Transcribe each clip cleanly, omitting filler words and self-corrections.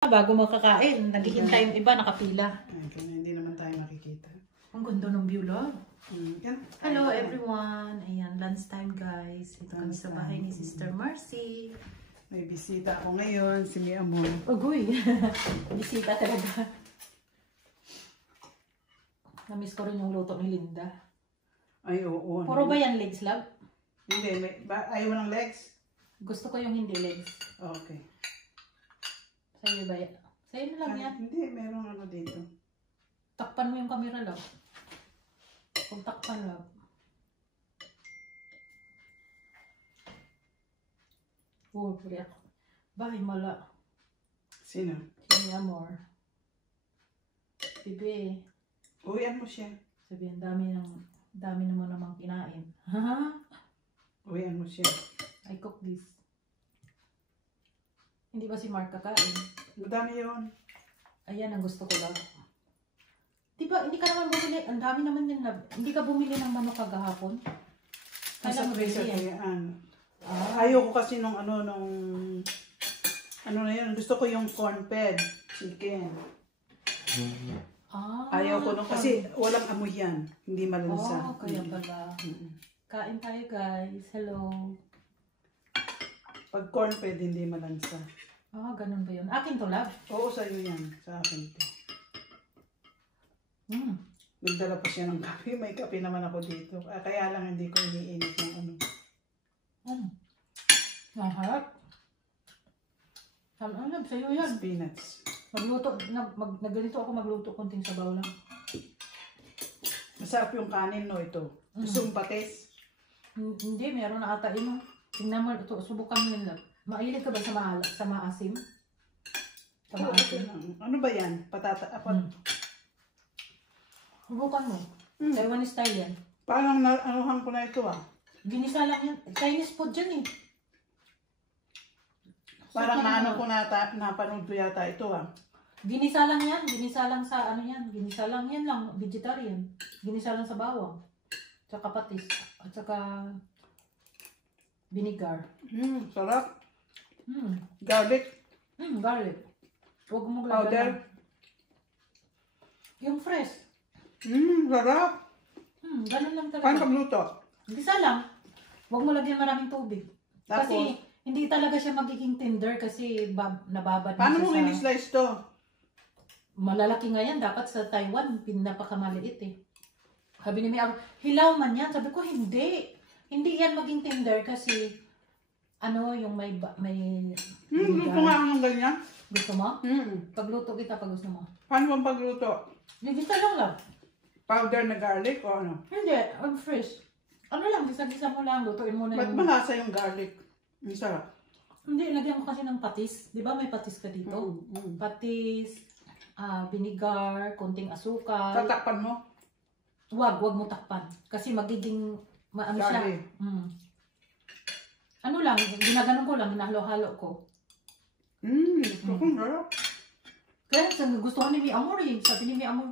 Bago makakain, naghihintay yung iba, nakapila. Kaya hindi naman tayo makikita. Ang ganda ng view, love. Hello everyone. Ayan, lunch time guys. Ito kami sa bahay ni Sister Marcy. May bisita ako ngayon, si Mi Amor. Ugoy. Bisita talaga. Namiss ko rin yung luto ni Linda. Ay, oo. Puro ba yan legs, love? Hindi, ayaw ng legs? Gusto ko yung hindi legs. Okay. Sa'yo ba yan? Sa'yo na lang yan. Hindi, merong ano dito. Takpan mo yung camera, love. Kung takpan, love. Oh, priyak. Bahay mala. Sino? Si Amor. Bibi. Uwian mo siya. Sabi, dami naman namang kinain. Uwian mo siya. I cook this. Hindi ba si Mark kakain? Madami yun. Ayan ang gusto ko, love. Diba, hindi ka naman bumili. Ang dami naman yan, love. Hindi ka bumili ng manok kagahapon? Nasa Kailan mo freezer bili ko yan? yan. Ayaw ko kasi nung ano na yun. Gusto ko yung corn-fed chicken. Ayaw ko nung, kasi walang amoy yan. Hindi malansa. Kaya pala. Kain tayo, guys. Hello. Pag corn-fed, hindi malansa. Ganun ba yun? Akin to, love? Oo, sa'yo yan. Sa akin to. Nagdala pa siya ng kape. May kape naman ako dito. Kaya lang hindi ko iniinit ng ano. Harap. Ano, love? Sa'yo yan. Spinach. Magluto. Nagganito ako magluto. Konting sabaw lang. Masarap yung kanin, no, ito. Gusto mong patis? Hindi, meron na ata yun. Tingnan mo ito. Subukan mo yun, love. Mahilig ka ba sa maasim? Sa maasim? Ano ba yan? Patata? Subukan mo. Taiwanese style yan. Parang anuhan ko na ito Ginisa lang yan. Chinese food dyan eh. Parang naano ko napanood ko yata ito Ginisa lang yan. Ginisa lang sa ano yan. Ginisa lang yan lang. Vegetarian. Ginisa lang sa bawang. Tsaka patis. At saka vinegar. Sarap. Garlic. Garlic. Huwag mo Powder. Yung fresh. Sarap. Ganun lang talaga. Paano pagluto? Gisa lang. Huwag mo lagyan maraming tubig. Tapos, kasi hindi talaga siya magiging tender kasi nababad na paano siya mo ini-slice to? Malalaki nga yan. Dapat sa Taiwan, pinapakamaliit eh. Sabi ni Mia, hilaw man yan. Sabi ko, hindi. Hindi yan maging tender kasi ano, yung may Gusto nga ang ganyan. Gusto mo? Pagluto kita pag gusto mo. Paano bang pagluto? Gisa lang. Powder na garlic o ano? Hindi, fresh. Ano lang, gisa-gisa mo lang. Lutuin mo na Ba't malasa yung garlic? Ang sarap. Hindi, lagyan mo kasi ng patis. Di ba may patis ka dito? Patis, vinegar, konting asukal. Tatakpan mo? Wag mo takpan. Kasi magiging, ano siya. Ano lang, ginaganon ko lang, hinahalo-halo ko. Gusto kong sarap. Kaya gusto ko ni Mi Amor eh. Sabi ni Mi Amor,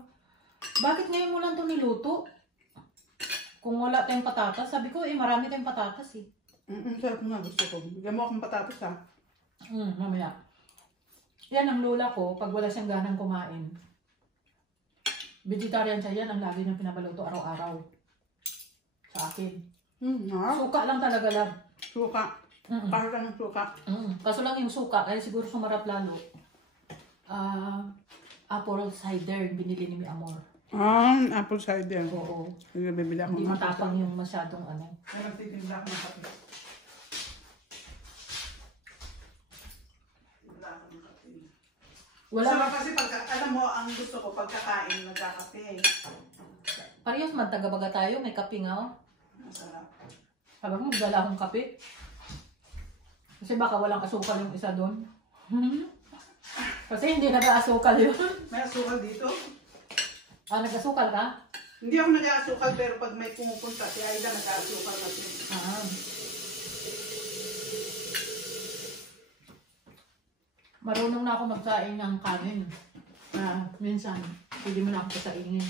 bakit ngayon mo lang ito niluto? Kung wala tayong patatas, sabi ko marami tayong patatas eh. Sarap nga, gusto ko. Bigyan mo akong patatas Mamaya. Yan ang lola ko, pag wala siyang ganang kumain. Vegetarian siya, yan ang lagi niyang pinabaluto araw-araw. Sa akin. Suka lang talaga lang. Suka. Kahit anong suka. Kaso lang yung suka, kaya siguro sumarap lalo. Apple cider, binili ni Mi Amor. Apple cider. Oo. Bibili ako. Hindi matapang yung masyadong ano. Ay, nagtitinda ako ng kape. Wala. Sarap kasi alam mo, ang gusto ko pagkakain, nagkakape. Parehas man, taga-baga tayo, may kape nga oh. Masarap. Sabi mo, magdala akong kape. Kasi baka walang asukal yung isa doon. Kasi hindi nag-asukal yun. May asukal dito? Nag-asukal ka? Hindi ako nag-asukal, pero pag may pumupunta, si Aida nag-asukal kasi. Marunong na ako magsaing ng kanin. Minsan, pwede mo na ako pasaingin.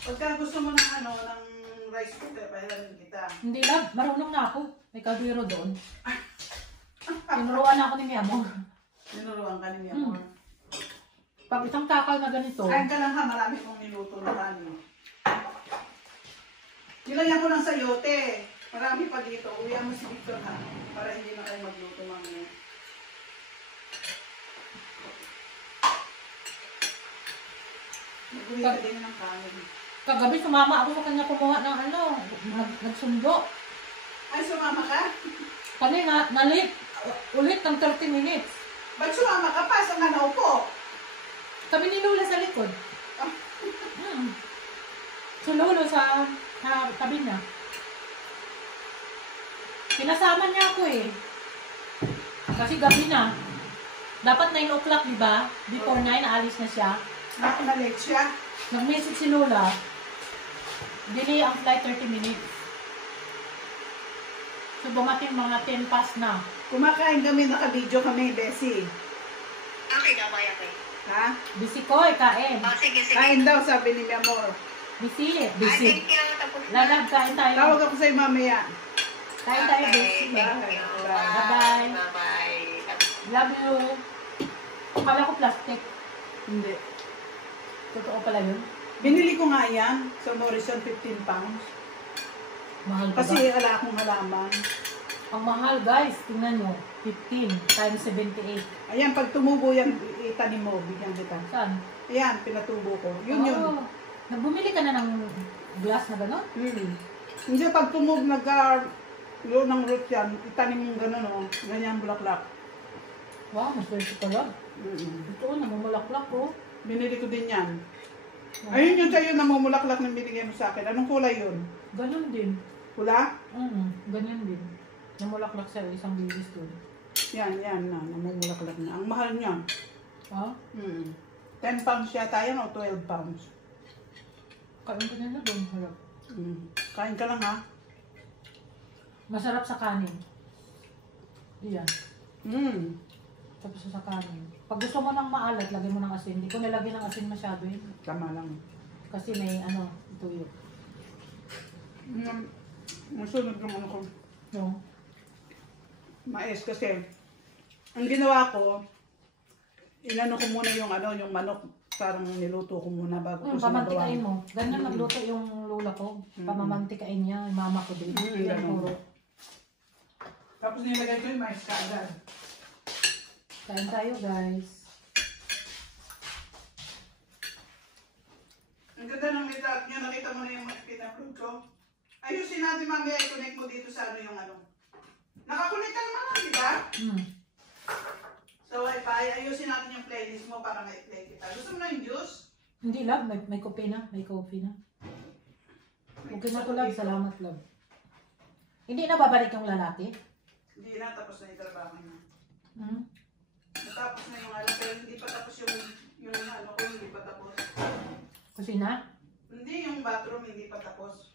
Pagka gusto mo ng ng rice cooker, pahilamin kita. Hindi lang, marunong na ako. May kabiro doon. Tinuruan na ako ni Mia Amor. Ninuruan ka ni Amor. Pag isang takal na ganito, Kain ka lang ha, marami kong niluto na kanin. Nilagyan ko lang sa yote. Marami pa dito. Uwihan mo si Victor ha, para hindi na kayo magluto mamaya. Mag-uwi ka din ng kanin. kagabi sumama ako sa kanya kumuha ng nagsundo. Ay, sumama ka? Kanina, nalit. Ulit ng 30 minutes. Ba't sumama ka pa? Saan ka naupo? Kami ni Lola sa likod. So Lolo sa tabi niya. Pinasama niya ako eh. Kasi gabi na. Dapat 9 o'clock, di ba? Before 9, aalis na siya. Nakunalit siya. Nag-message si Lola. Delay ang flight 30 minutes. So dumating mga 10 past na. Kumakain kami, naka-video kami, Bessie. Okay, gabay ako. Ha? Busy ko eh, kain. Oh, sige, sige. Kain daw, sabi ni Amor. Busy. Ay, Busy. thank you. Tapos na. Lalab, kain tayo. Tawag ako sa'yo mamaya. Kain tayo, Okay, busy. thank you. Bye-bye. Bye-bye. Love you. Akala ko plastic. Hindi. Totoo pala yun. Binili ko nga yan sa Morrison, 15 pounds. Mahal ka ba? Kasi wala akong halaman. Ang mahal guys, tingnan nyo. 15 times 78. Ayan, pag tumubo yan, itanim mo, bigyan kita. Saan? Ayan, pinatubo ko. Yun yun. Oh, nagbumili ka na ng glass na gano'n? Hindi, pag tumub, yun ng root yan, itanim yung gano'n, oh. Ganyan, bulaklak. Wow, maswerte ka lang. Ito, namumulaklak ko. Binili ko din yan. Ayun yun sa'yo, namumulaklak na binigay mo sa akin. Anong kulay yun? Ganon din. Pula? Ganyan din. Namulaklak sa isang bilis doon. Yan na, namumulaklak na. Ang mahal niya. Ha? 10 pounds yata yan o 12 pounds. Kain ka na doon. Harap. Kain ka lang ha. Masarap sa kanin. Diyan. Tapos sa kanin. Pag gusto mo ng maalat, lagay mo ng asin. Hindi ko nilagay ng asin masyado yun. Tama lang. Kasi may tuyo. Masunod yung ano ko. No? Mais kasi. Ang ginawa ko, inano ko muna yung yung manok. Parang niluto ko muna bago ko Pamantikain mo. Ganyan nagluto yung lola ko. Pamamantikain niya. Yung mama ko din. Yan puro. Tapos nilagay ko yung mais kaagad. Kain tayo guys. Ang ganda ng litat niya. Nakita mo na yung pinupload ko. Ayusin natin mamaya. I-connect mo dito sa yung Nakakonect ka naman di ba? So, Wi-Fi, ayusin natin yung playlist mo para ma-play kita. Gusto mo na yung juice? Hindi love. May coffee na. May coffee na. Okay na ko love. Salamat love. Hindi na babalik yung lalaki? Hindi na. Tapos na yung trabaho niya. Hmm? Natapos na yung pero hindi pa tapos yung ko, hindi pa tapos. Kusina? Hindi, yung bathroom hindi pa tapos.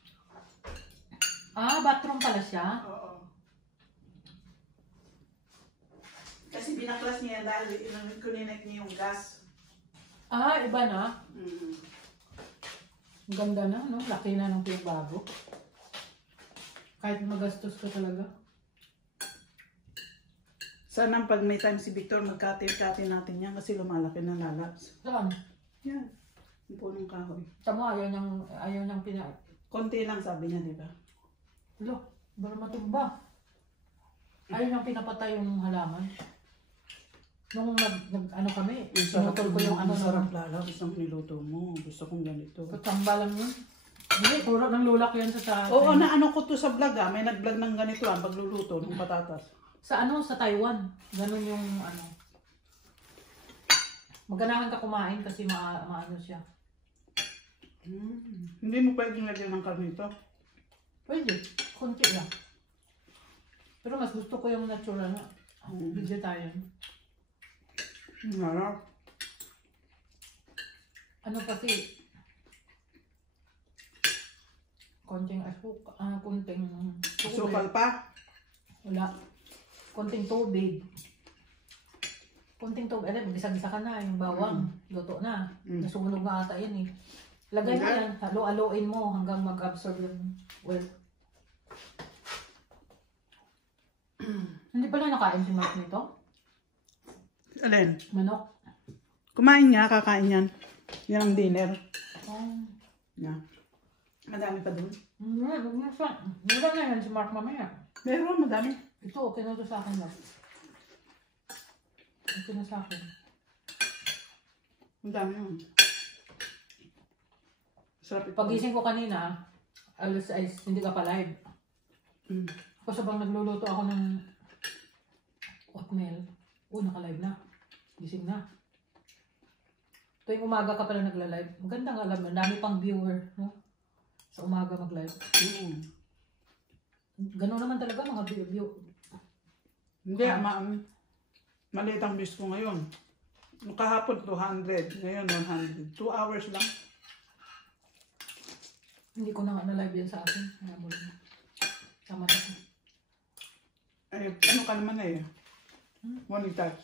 Ah, bathroom pala siya? Oo. Kasi binaklas niya yan dahil kuninek niya yung gas. Ah, iba na? Ang ganda na, no? Laki na ng pinagbago. Kahit magastos ka talaga. Sana pag may time si Victor, magkatin-katin natin yan kasi lumalaki na lalabs. Saan? Yan. Yung punong kahoy. Tama, ayaw niyang Konti lang sabi niya, di ba? Lo, baka matumba. Ayaw niyang pinapatay yung halaman. Nung ano kami, sinutol ko yung sarap lalabs ng niluto mo. Gusto kong ganito. Katamba lang yun. Hindi, puro ng lulak yan sa Oo, naano ko to sa vlog May nag-vlog ng ganito pagluluto ng patatas. Sa sa Taiwan. Ganun yung Maganahan ka kumain kasi maano siya. Hindi mo pwedeng lagyan ng karnito? Pwede. Konti lang. Pero mas gusto ko yung natural na vegetarian. Harap. Ano kasi, konting konting tubig. Sukal pa? Wala. Konting tubig. Konting tubig. Alam, bisa-bisa ka na. Yung bawang, luto na. Nasunog nga ata yan eh. Lagay mo yan. Halo-aloin mo hanggang mag-absorb yung oil. Hindi pala nakain si Mark nito? Alin? Manok. Kumain nga, kakain yan. Yan ang dinner. Oh. Yan. Madami pa dun. Wala na yan si Mark mamaya. Meron, madami. Ito, okay na ito sa akin lang. Okay na sa akin. Madami yun. Sarap ito. Pagising ko kanina, alas 6, hindi ka pa live. Mm. Ako sabang nagluluto ako ng oatmeal. Naka-live na. Gising na. Tuwing umaga ka pala nagla-live. Maganda nga alam mo, dami pang viewer, no? Sa umaga mag-live. Ganun naman talaga mga view. Hindi, maliit ang views ko ngayon. Kahapon 200, ngayon 100. 2 hours lang. Hindi ko na nga na-live yan sa akin. Kaya mo lang. Sama na ko. Eh, ano ka naman eh? Monetize.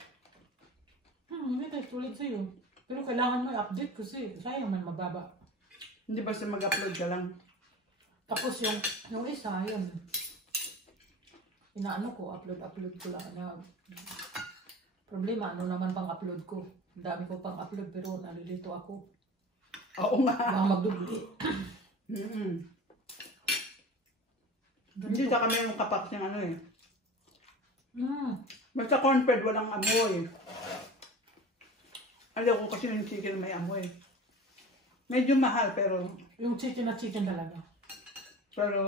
Hindi tayo tulad sa'yo. Pero kailangan mo i-update kasi sayang man mababa. Hindi basta mag-upload ka lang. Tapos yung isa, yun. Inaano ko, upload ko lang na problema, ano naman pang upload ko. Ang dami ko pang upload pero nalilito ako. Oo nga. Baka magdubli. Hindi sa kami yung kapak niyang ano eh. Mm. Basta cornbread walang amoy. Alam ko kasi yung chicken may amoy. Medyo mahal pero Yung chicken na chicken talaga. pero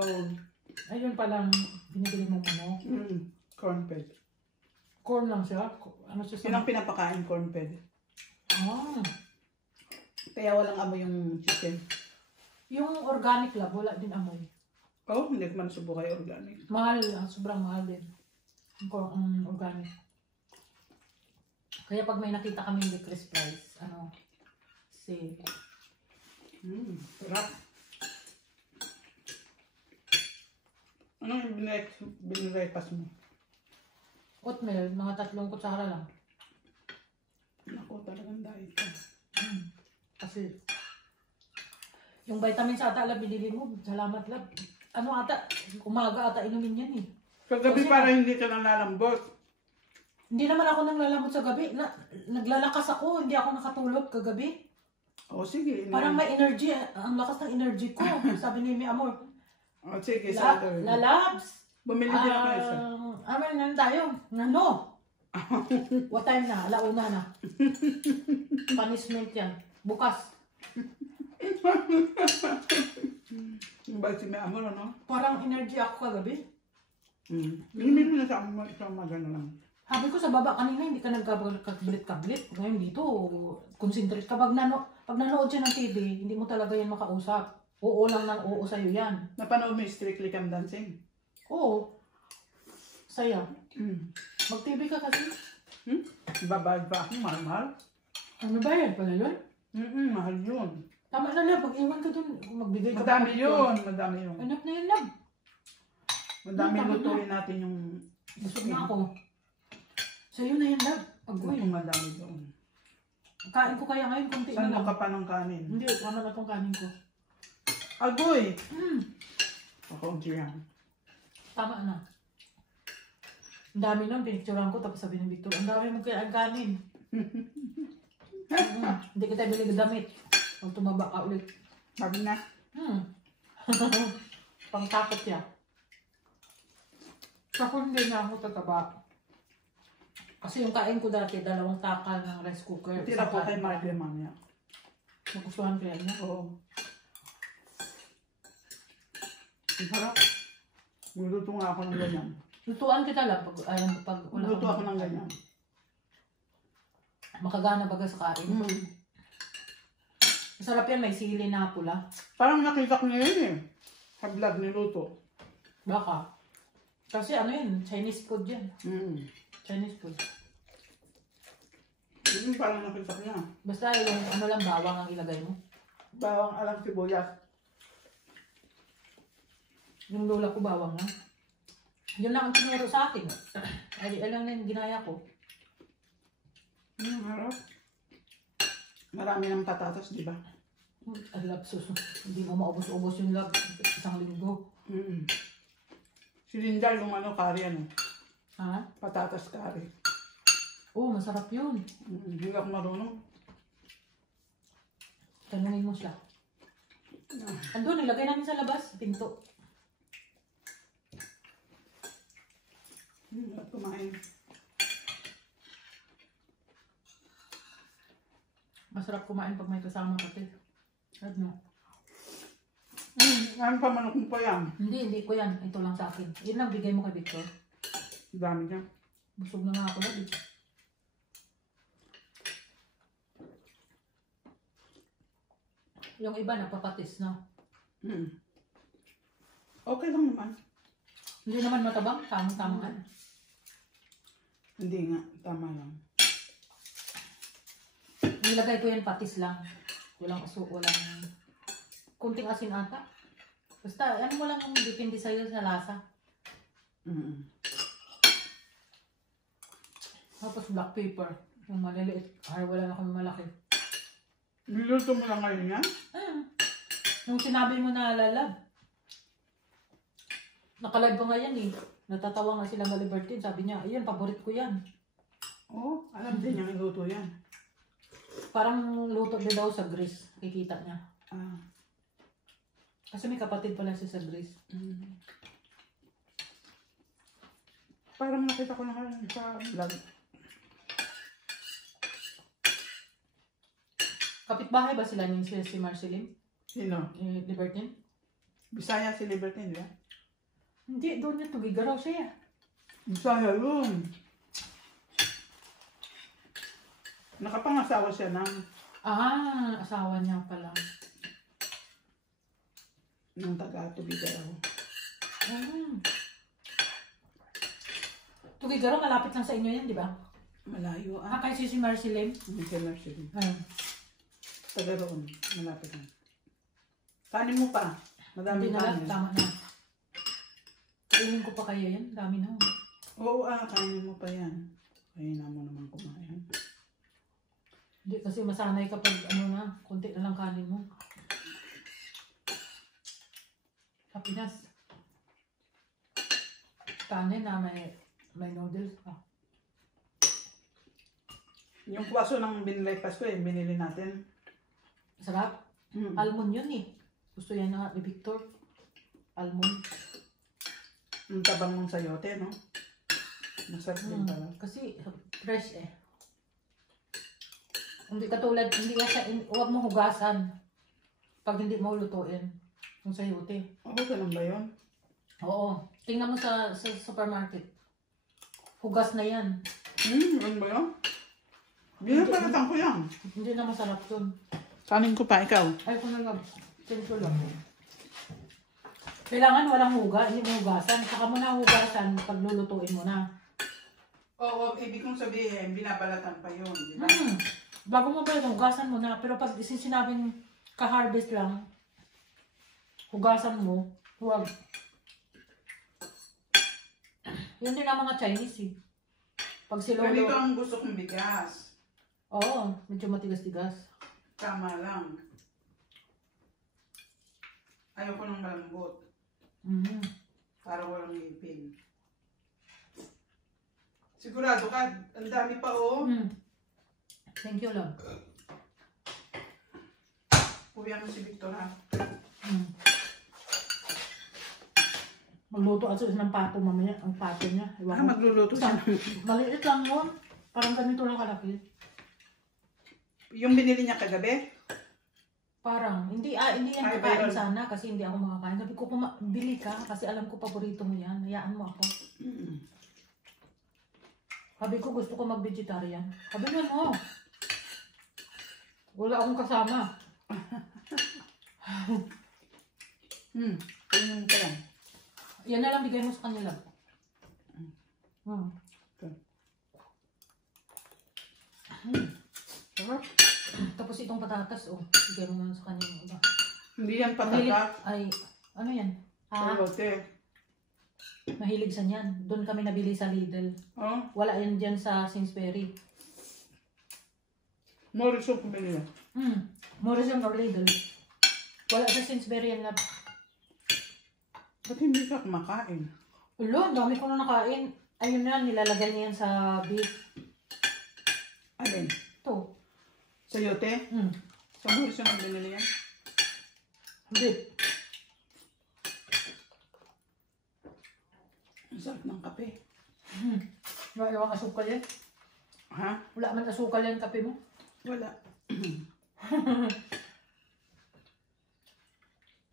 Ayun palang binibili mo mo. cornbread. Corn lang siya. Ano siya Yun ang pinapakain cornbread. Ah. Kaya walang amoy yung chicken. Yung organic lab, wala din amoy. Oh, hindi ko man subukay organic. Mahal, sobrang mahal din. Yung organic. Kaya pag may nakita kami yung decreased price, sale. Sarap. Ano yung binirepas mo? Oatmeal, mga 3 kutsara lang. Ako talagang diet ka. Kasi, yung vitamins ata lab, binili mo. Salamat lab. Ano ata, umaga ata inumin yan eh. Kagabi Kasi para hindi ka nalalambot. Hindi naman ako nang lalamot sa gabi. Naglalakas ako, hindi ako nakatulog kagabi. O sige. Parang may energy, ang lakas ng energy ko. Sabi ni Mi Amor, O sige, sa ito. Lalabs, Bumili din ako isa. amin na tayo. Ano? What time na? Alauna na. Punishment yan. Bukas. Yung ba si May Amor, ano? Parang energy ako kagabi. Binimin mo na sa magano lang. Sabi ko sa baba kanina, hindi ka nagkablit-kablit. Ngayon dito, concentrate ka. Pag nanood siya ng TV, hindi mo talaga yan makausap. Oo lang ng oo sa'yo yan. Napanood mo yung Strictly Come Dancing? Oo. Saya. Mag-TV ka kasi. Babayad pa ako, mahal. Ano ba yan pala yun? Mahal yun. Tama na lang, pag-iwan ka dun. Magbigay ka. Madami yun, madami yun. Anak na yun lang. Madami Tama na. lutuin natin yung... Busog na ako. Sa'yo na yan lang. Pag-uwi. Kung madami doon. Kain ko kaya ngayon, konti na Saan lang. ka pa ng kanin? Hindi, tama na itong kanin ko. Agoy! Ako ang yan. Tama na. Ang dami nun, pinicturean ko, tapos sabi ng Victor, ang dami mong kaya kanin. Hindi kita bilig damit. Pag tumaba ka ulit. Sabi na. Pangtakot siya. Ako hindi na ako tataba. Kasi yung kain ko dati, 2 takal ng rice cooker. Tira ko kay Mark Lemania. Nagustuhan kaya niya? Oo. Ang sarap. Luluto nga ako ng ganyan. Lutuan kita lang pag wala Luluto kang- ako ng ganyan. Makagana baga sa kain. Masarap yan, may sili na pula. Parang nakita ko niya yun eh. Sa vlog niluto. Baka. Kasi ano yun, Chinese food yan. Chinese food. Yun parang nakita ko niya. Basta yung ano lang, bawang ang ilagay mo. Bawang alam sibuyas. Yung lola ko bawang lang. Yun lang ang tinuro sa akin. Ay, alam na yung ginaya ko. Harap. Marami ng patatas, di ba? Ay, lapsos. Hindi mo maubos-ubos yung lab. 1 linggo. Si Linda yung ano, curry ano. Ha? Patatas curry. Oo, masarap yun. Hindi ako marunong. Tanungin mo siya. Andun, nilagay namin sa labas. Pinto. At kumain. Masarap kumain pag may kasama kapatid. Ano? Ano pa manok mo pa yan? Hindi ko yan. Ito lang sa akin. Yun lang bigay mo kay Victor. Dami niya. Busog na nga ako lagi. Yung iba napapatis na. Okay lang naman. Hindi naman matabang. Tamang-tama nga. Hindi nga. Tama lang. Nilagay ko yan patis lang. Walang aso, walang kunting asin ata. Basta, ano mo lang kung depende sa'yo sa lasa. Tapos black pepper. Yung maliliit. Ay, wala na kami malaki. Niluto mo lang ngayon yan? Nung sinabi mo na lalab. Nakalive pa nga yan eh. Natatawa nga sila ng Libertine. Sabi niya, ayun, paborit ko yan. Oo, alam din niya niluto yan. Parang luto din daw sa Greece. Kikita niya. Kasi may kapatid pala siya sa Greece. Parang nakita ko na ngayon sa vlog. Kapitbahay ba sila ni si Marceline? Sino? Libertine? Bisaya si Libertine, di ba? Hindi, doon niya tugigaraw siya. Bisaya yun. Nakapangasawa siya ng Asawa niya pala. taga-Tubigaraw. Tugigaraw, malapit lang sa inyo yan, di ba? Malayo Kasi si Marceline. Hindi siya nursery. Ayun. Taga roon. Malapit lang. Kanin mo pa. Madami Hindi na lang, kanin. tama na. Kainin ko pa kayo yan, dami na. Oo, kainin mo pa yan. Kainin mo naman kumain. Hindi kasi masanay kapag konti na lang kanin mo. Sa Pinas. Kanin na may noodles pa. Yung kwaso ng binilay Pasko binili natin. Sarap. Almond yun eh. Gusto yan na ni Victor. Almond. Yung tabang ng sayote, no? Masarap din pala. Kasi fresh eh. Hindi katulad, huwag mo hugasan pag hindi mo lutuin. Yung sayote. Ganun ba yun? Oo. Tingnan mo sa supermarket. Hugas na yan. Ano ba yun? Binapalatan ko yan. Hindi na masarap yun. Kanin ko pa, ikaw. Ay, kung lang. Simple lang. Kailangan walang huga. Hindi mo hugasan. Saka mo na hugasan pag lulutuin mo na. Oo, ibig kong sabihin, binabalatan pa yun. Di ba? Bago mo ba yung hugasan mo na. Pero pag sinabing ka-harvest lang, hugasan mo, huwag. Yun din ang mga Chinese eh. Pag si Lolo... Ganito ang gusto kong bigas. Oo, medyo matigas-tigas. Tama lang. Ayoko ng malambot. Para walang ngipin. Sigurado ka, ang dami pa Thank you, love. Kuya mo si Victor ha. Magluto kasi ng pato mamaya. Ang pato niya. Magluluto siya. Maliit lang mo. Parang ganito lang kalaki. Yung binili niya kagabi? Parang, hindi yan Ay, kakain meron. sana kasi hindi ako makakain. Sabi ko, bili ka kasi alam ko paborito mo yan. Hayaan mo ako. Sabi ko, gusto ko mag-vegetarian. Sabi niya, no. Wala akong kasama. Kainin ka lang. Yan na lang bigay mo sa kanila. Sarap. Tapos itong patatas, bigay mo na sa kanila. Hindi yan patatas. Ay, ano yan? Sayote. Mahilig sa niyan. Doon kami nabili sa Lidl. Wala yan dyan sa Sainsbury. Morrison kumili yan. Morrison or Lidl. Wala sa Sainsbury yan na. Ba't hindi ka kumakain? Ulo, ang dami ko na nakain. Ayun na, nilalagay niya yan sa beef. Alin? Ito. Sayote? Hmm. Sa Morrison ang binili yan? Hindi. Ang sarap ng kape. Wala yung asukal yan. Ha? Wala man asukal yan kape mo. Wala.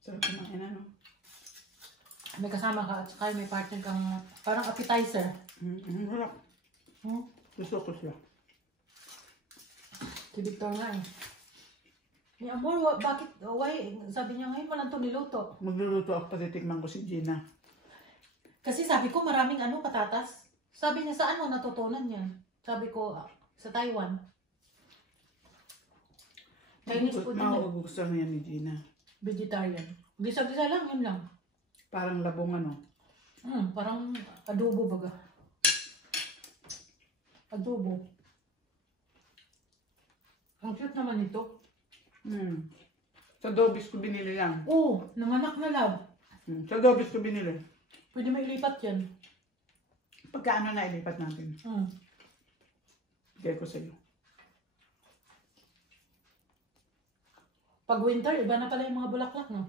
Sarap kumain ano? May kasama ka at saka may partner kang parang appetizer. Wala. Hmm? Gusto ko siya. Si Victor nga eh. Ni Amor, bakit, why? Sabi niya ngayon walang to niluto. Magluluto ako, patitikman ko si Gina. Kasi sabi ko maraming patatas. Sabi niya saan mo natutunan yan? Sabi ko sa Taiwan. Chinese food yun eh. Maugugustuhan niya ni Gina. Vegetarian. Gisa-gisa lang, yun lang. Parang labong ano. Parang adobo baga. Adobo. Ang cute naman ito. Sa Dobis ko binili yan. Oh, nanganak na lab. Sa Dobis ko binili. Pwede mailipat yan. Pagkaano na ilipat natin. Bigay ko sa iyo. Pag winter, iba na pala yung mga bulaklak, no?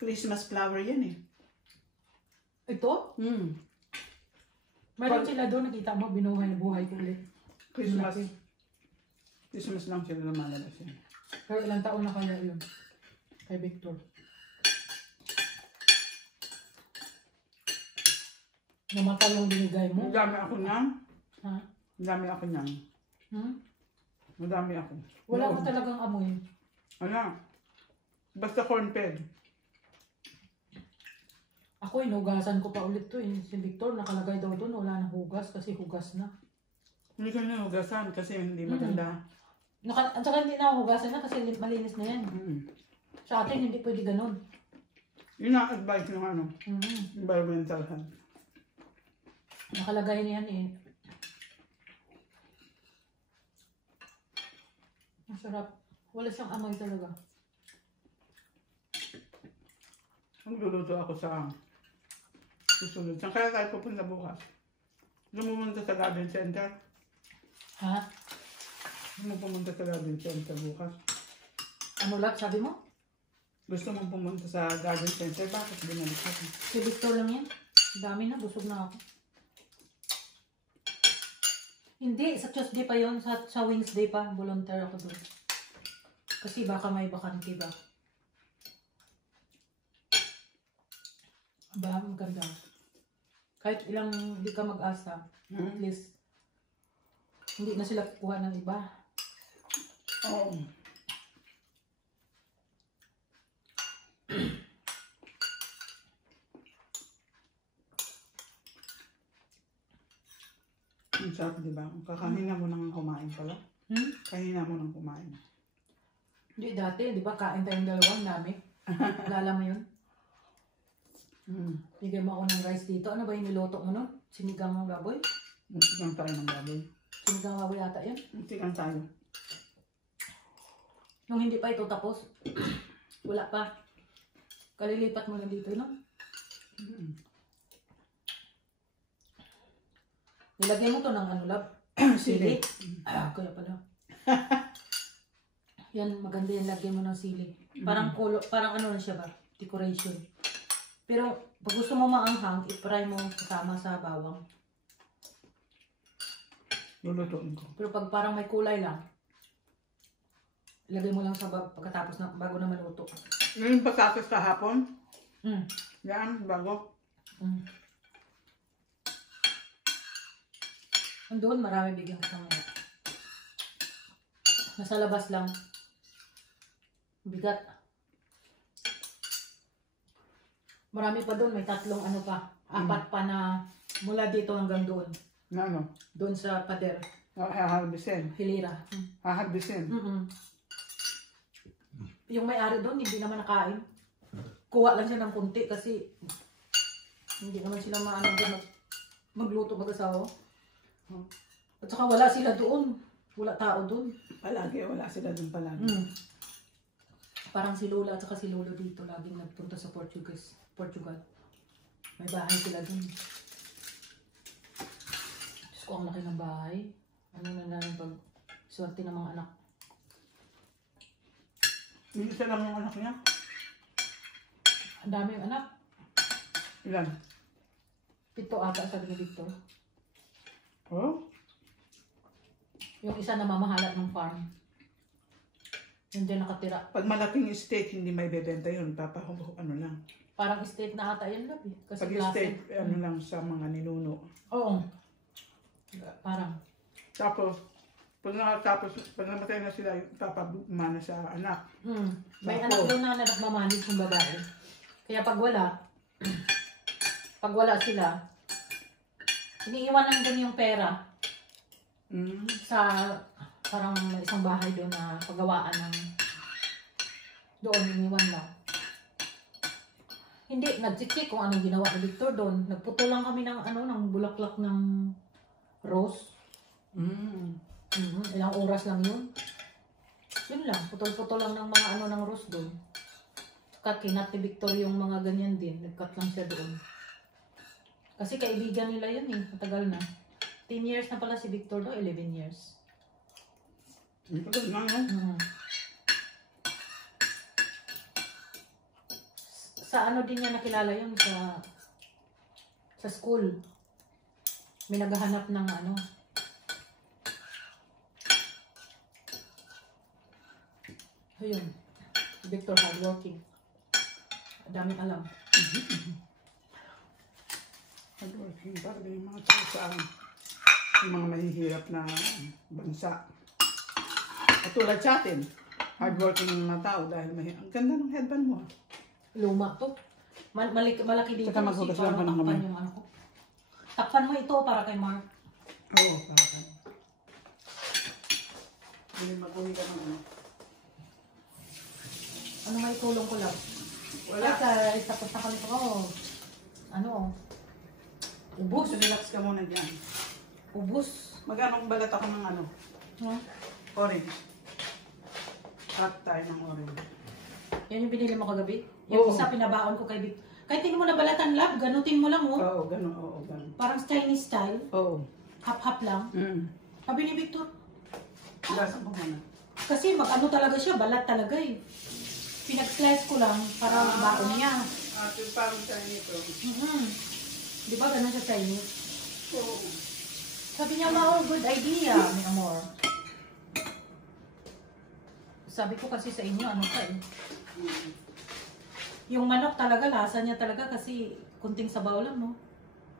Christmas flower yan eh. Ito? Meron sila doon, nakita mo, binuhay ko ulit. Christmas. Malaki. Christmas lang sila lumalabas yan. Pero ilang taon na kaya yun? Kay Victor. Namatay yung binigay mo? Madami ako niyan. Ha? Madami ako niyan. Madami ako. Wala ka talagang amoy. Ano? Basta cornfed. Ako, inugasan ko pa ulit to eh. Si Victor, nakalagay daw doon, wala na hugas kasi hugas na. Hindi ko nahugasan kasi hindi maganda. At saka hindi na hugasan na kasi malinis na yan. Sa atin, hindi pwede ganun. Yun ang advice ng ano, environmental health. Nakalagay na yan eh. Masarap. Wala siyang amoy talaga. Magluluto ako sa susunod. Saan kaya tayo pupunta bukas? Gusto mo pumunta sa garden center? Ha? Gusto mo pumunta sa garden center bukas? Ano lang, sabi mo? Gusto mo pumunta sa garden center? Bakit binalik ako? Si Victor lang yan. Dami na, busog na ako. Hindi, sa Tuesday pa yon, sa Wednesday pa, volunteer ako doon. Kasi baka may bakante ba. Ba, maganda. Kahit ilang hindi ka mag-asa, at least, hindi na sila kukuha ng iba. Oo. Ang sarap, di ba? Kakahina mo nang kumain pala. Kahina mo nang kumain. Hindi dati, di ba, kain tayong dalawang dami. Alala mo yun? Bigyan mo ako ng rice dito. Ano ba yung niluto mo nun? Sinigang ng baboy? Muntikan tayo ng baboy. Sinigang ng baboy ata yun? Muntikan tayo. Nung hindi pa ito tapos, wala pa. Kalilipat mo lang dito, no? Nilagyan mo to ng ano, lab? Sili. Kaya pala. Yan, maganda yan. Lagyan mo ng sili. Parang parang ano na siya ba? Decoration. Pero, pag gusto mo maanghang, i-fry mo kasama sa bawang. Lulutuin ko. Pero pag parang may kulay lang, ilagay mo lang sa pagkatapos na bago na maluto. Ngayon patatas kahapon. Mm. Yan, bago. Doon, marami bigyan ko sa mga. Nasa labas lang. Bigat. Marami pa doon. May 3 ano pa. 4 pa na mula dito hanggang doon. Na ano? Doon sa pader. Haharbisin. Hilira. Haharbisin. Yung may-ari doon, hindi naman nakain. Kuha lang siya ng kunti kasi hindi naman sila maano doon magluto mag-asawa. At saka wala sila doon. Wala tao doon. Palagi, wala sila doon palagi. Parang si Lola at saka si Lolo dito laging nagpunta sa Portugal. May bahay sila doon. Diyos ko Diyos ko, ang laki ng bahay. Ano na lang pag swerte ng mga anak. Yung isa lang yung anak niya. Ang dami yung anak. Ilan? 7 ata sabi ni Victor. Oh? Yung isa na mamahalat ng farm. Hindi nakatira. Pag malaking estate, hindi may bebenta yun. Ano lang. Parang estate na ata yun, Lab. Kasi Pag klase. estate, ano lang sa mga ninuno. Oo. Parang. Tapos, pag namatay na sila, papamana sa anak. May Ako. anak yun na nagmamanage ng babae. Kaya pag wala sila, iniiwan lang din yung pera sa parang isang bahay doon na paggawaan ng doon, iniwan lang. Hindi, nag-check kung anong ginawa ni Victor doon. Nagputo lang kami ng ng bulaklak ng rose. Ilang oras lang yun. Yun lang, putol-putol lang ng mga ng rose doon. Saka kinat ni Victor yung mga ganyan din. Nag-cut lang siya doon. Kasi kaibigan nila yun eh. Matagal na. 10 years na pala si Victor do, 11 years. Pagod na, no? Sa ano din niya nakilala yun sa school. May naghahanap ng ayun. Victor hardworking. Daming alam. Hardworking para din yung mga tao sa yung mga mahihirap na bansa. Katulad sa atin, hardworking yung mga tao dahil ang ganda ng headband mo. Luma to. Malaki dito. Saka maghugas lang ka ng kamay. Yung ko. Takpan mo ito para kay Mark. Oo, para ka. Hindi mag-uwi ka ng Ano may tulong ko lang? Wala. Guys, tapos na kami ko. Ubus. Relax ka muna dyan. Ubus. Magkano balat ako ng orange. Cut tayo ng orange. Yan yung binili mo kagabi? Yung Oo. isa pinabaon ko kay Vic. Kahit hindi mo na balatan, Lab, ganutin mo lang, oh. Oo, gano'n. Oo, gano'n. Parang Chinese style. Oo. Hap-hap lang. Sabi ni Victor, Lasa ko muna. kasi talaga siya, balat talaga eh. Pinag-slice ko lang para baon niya. Ito parang Chinese. Di ba ganun sa Chinese? Oo. Sabi niya, good idea, mi amor. Sabi ko kasi sa inyo, eh. Yung manok talaga, lasa niya talaga kasi kunting sabaw lang, no?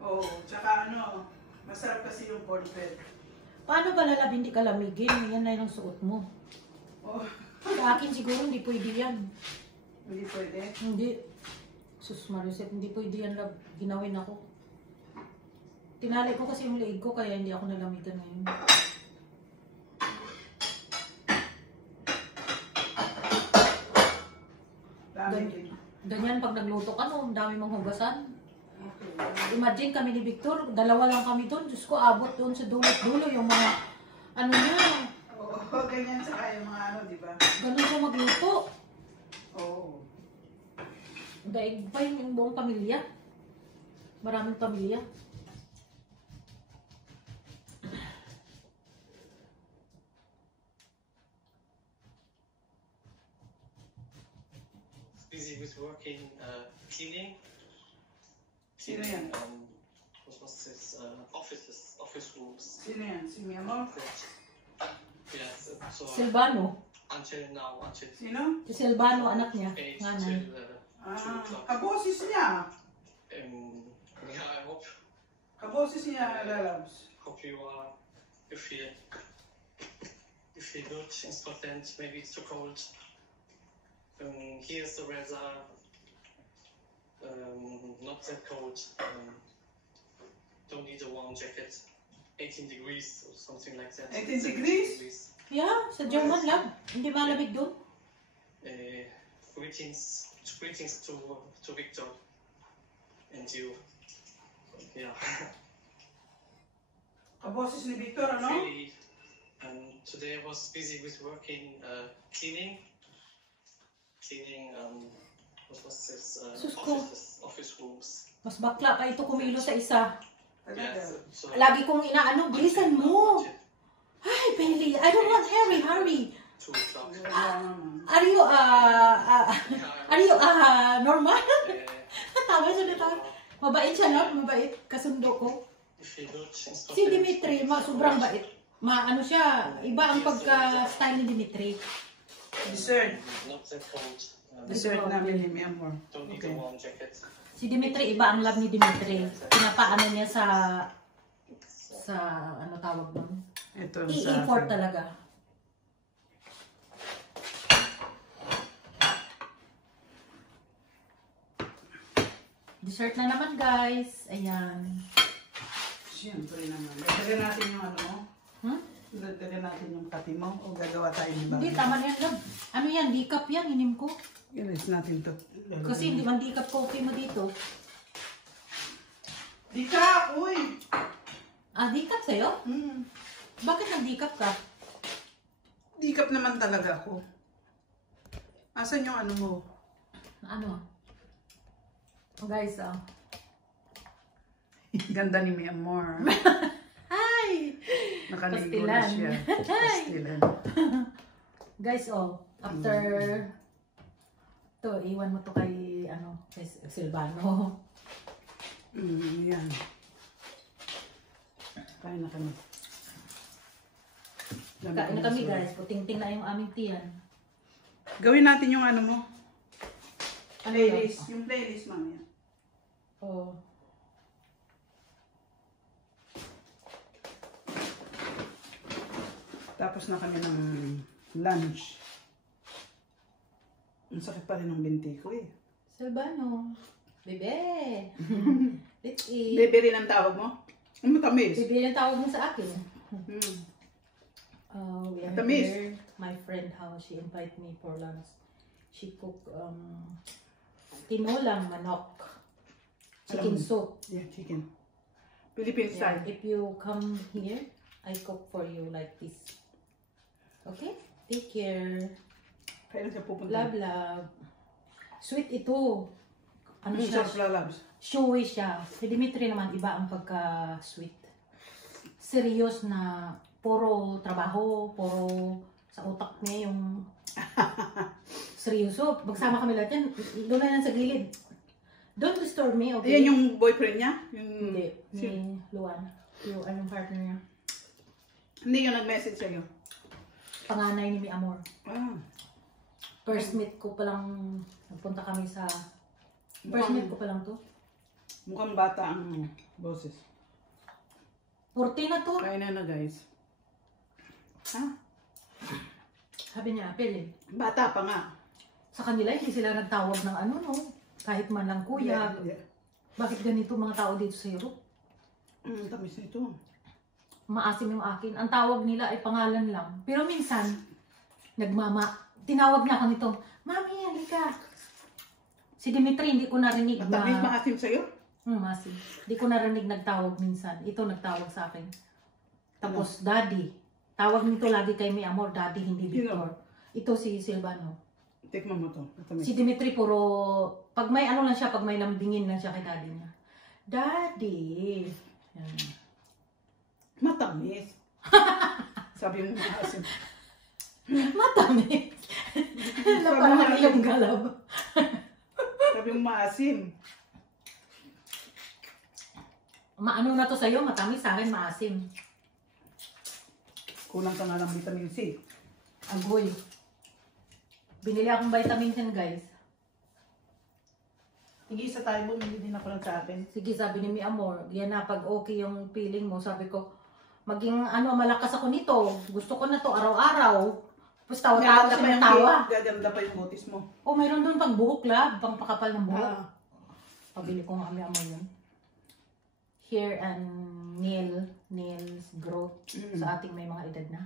Oo. Tsaka masarap kasi yung corn bread. Paano ba Lab, hindi ka lamigin? Yan na yung suot mo. Oo. Sa akin siguro hindi pwede yan. Hindi pwede. Hindi. Sus Mariset, hindi pwede yan Lab. Ginawin ako. Tinali ko kasi yung leeg ko kaya hindi ako nalamigan ngayon. Dami din. Ganyan pag nagluto ka, no, ang dami mong hugasan. Okay. Imagine kami ni Victor, dalawa lang kami doon. Diyos ko, abot doon sa dulo-dulo yung mga niya. Oo, ganyan saka yung mga di ba? Ganun siya magluto. Oo. Daig pa yung buong pamilya. Maraming pamilya. Busy with working, cleaning. Sino yan? What was this? Office rooms. Sino yan? Si Miamor? Yes, so Silvano. until now, until Sino? Si Silvano, anak niya. 8 Nanay. till 2 o'clock. Kaboses niya. Yeah, I Kaboses niya, Lalabs. hope you feel good in Scotland. Maybe it's too cold. Here's the weather. Not that cold. Don't need a warm jacket. 18 degrees or something like that. 18 17 degrees? Yeah, sa German Lab. Hindi malamig doon. Greetings to Victor and you. Yeah. Kaboses ni Victor, ano? Really, today I was busy with working, cleaning. What was this? Sus ko. Office rooms. Mas bakla pa ito kumilo sa isa. Talaga. Lagi kong inaano, bilisan mo. Ay, Bailey, I don't want hurry. 2 o'clock. Are you normal? Tawa siya na tawa. Mabait siya, no? Mabait. Kasundo ko. If you don't, it's not Si Dimitri, sobrang bait. Ano siya, iba ang pagka-style ni Dimitri. Dessert. Not that cold. Dessert namin ni Amor. Don't need Okay. a warm jacket. Si Dimitri, iba ang love ni Dimitri. Pinapaano niya sa ano tawag nun? Ito ang I-effort sa talaga. Dessert na naman, guys. Ayan. Siyempre naman. Dagdagan natin yung ano mo. Hmm? Dagdagan natin yung kati mo. O gagawa tayo ng Hindi, bagay. tama na yan, love. Ano yan? Decaf yan, inim ko. Ilis natin to. Kasi hindi man decaf coffee mo dito. Di ka! Uy! Ah, decaf sa'yo? Bakit nag-decaf ka? Di kap naman talaga ako. Asan yung ano mo? Ano? Oh, guys, Ganda ni Mi Amor. Hi! Nakaligo na Pastilan. siya. Pastilan. Guys, after to iwan mo to kay kay Silvano. Yan. Kain na kami. Kain na kami, guys. Puting-ting na yung aming tiyan. Gawin natin yung ano mo. Ano Playlist. Yung playlist, mami. Oh. Tapos na kami ng lunch. Ang sakit pa rin ng binti ko eh. Silvano. Bebe. Let's eat. Bebe rin ang tawag mo? Ang matamis. Bebe yung tawag mo sa akin. We are Matamis. here. My friend, how she invited me for lunch. She cook tinolang manok. Chicken soup. Yeah, chicken. Philippine Yeah, style. if you come here, I cook for you like this. Okay? Take care. Kailan siya pupunta? Love, love. Sweet ito. Ano siya? Sarap lalabs. Showy siya. Si Dimitri naman, iba ang pagka-sweet. Serious na puro trabaho, puro sa utak niya yung seryoso. Magsama kami lahat yan. Doon na yan sa gilid. Don't disturb me, okay? Ayan yung boyfriend niya? Yung... Hindi. Ni Luan. Yung anong partner niya. Hindi yung nag-message sa'yo. Panganay ni Mi Amor. Ah. First meet ko palang nagpunta kami sa... First meet ko palang to. Mukhang bata ang boses. 40 na to. Kain na guys. Ha? Sabi niya, Apel eh. Bata pa nga. Sa kanila, hindi sila nagtawag ng ano, no? Kahit man lang kuya. Yeah. Bakit ganito mga tao dito sa Europe? Tamis na ito. Maasim yung akin. Ang tawag nila ay pangalan lang. Pero minsan, tinawag niya ako nito, Mami, halika. Si Dimitri, hindi ko narinig Matamis maasim sa'yo? Masim. Hindi ko narinig nagtawag minsan. Ito nagtawag sa akin. Tapos, Daddy. Tawag nito lagi kay Mi Amor, Daddy, hindi Victor. Ito si Silvano. Tikman mo to. Matamis. Si Dimitri puro, pag may ano lang siya, pag may lambingin lang siya kay daddy niya. Daddy. Yan. Matamis. Sabi mo maasim. Matamis. Na parang iyong galab. Sabi mo maasim. Maano na to sa'yo? Matamis, sa akin maasim. Kulang ka nga ng vitamin C. Agoy. Binili akong vitamins yan, guys. Tig-isa tayo, bumili din ako ng sa akin. Sige, sabi ni Mi Amor, yan na, pag okay yung feeling mo, sabi ko, maging malakas ako nito. Gusto ko na to araw-araw. Tapos tawa-tawa siya ng tawa. Gaganda pa yung butis mo. Oh, mayroon doon pang buhok, lab. Pang pakapal ng buhok. Ah. Pabili ko nga Mi Amor yun. Hair and nails growth sa ating may mga edad na.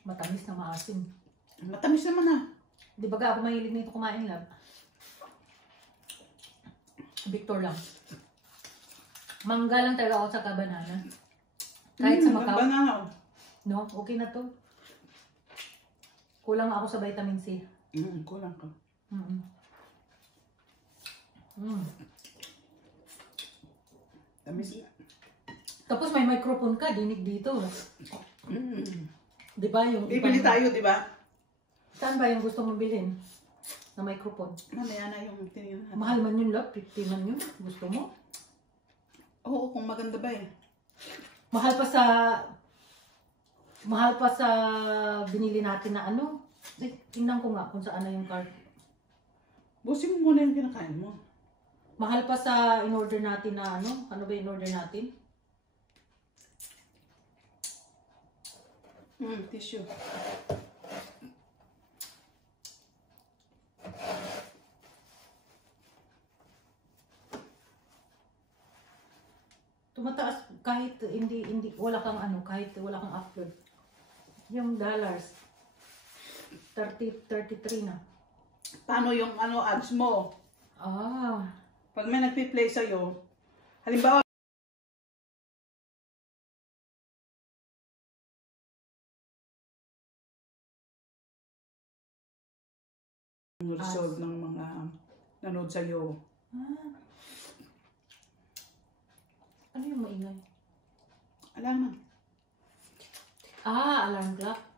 Matamis na maasim. Matamis naman ah. Di ba ako mahilig nito kumain, lab? Victor lang. Mangga lang talaga ako sa kabanana. Kahit sa Macau. Banana. No, okay na to. Kulang ako sa vitamin C. Kulang ka. Mm. Mm. Tamis nga. Tapos may microphone ka, dinig dito. Di ba yung Bibili tayo, di ba? Saan ba yung gusto mong bilhin? Na microphone? Mamaya na yung tingin natin. Mahal man yun, love. 50 man yun. Gusto mo? Oo, kung maganda ba eh. Mahal pa sa binili natin na ano. Tingnan ko nga kung saan na yung card. Busin mo muna yung kinakain mo. Mahal pa sa in-order natin na ano. Ano ba in-order natin? Tissue. Tumataas kahit hindi wala kang ano, kahit wala kang upload. Yung dollars 33 na. Paano yung ano ads mo? Ah, Pag may nagpi-play sa'yo, halimbawa, yung result ng mga nanood sa'yo. ano yung maingay? Alaman. Alarm clock.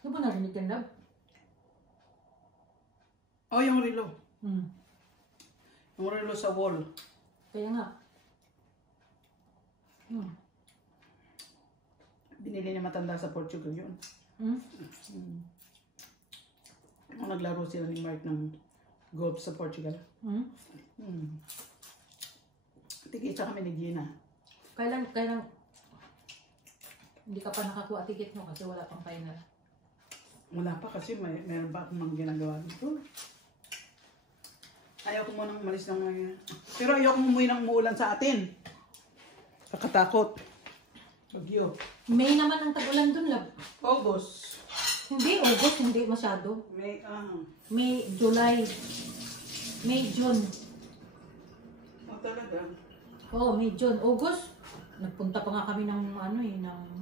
Ano ba narinig yan, love? Oh, yung relo. Hmm. Yung relo sa wall. Kaya nga. Binili niya matanda sa Portugal yun. Nung naglaro sila ni Mark ng golf sa Portugal. Tikita kami ni Gina. Kailan hindi ka pa nakakuha ticket mo kasi wala pang final. Wala pa kasi meron pa akong mga ginagawa dito. Ayaw ko munang umalis ng mga... Pero ayaw ko umuwi ng umuulan sa atin. Kakatakot. Bagyo. May naman ang tag-ulan dun, love. August. Hindi, August, hindi masyado. May, July. May, June. talaga. Oo, May, June. August. Nagpunta pa nga kami ng ano ng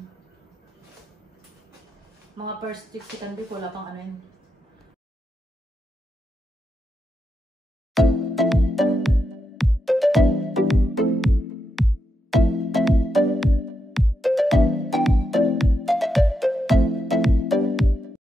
mga first week, second week, wala pang ano yun.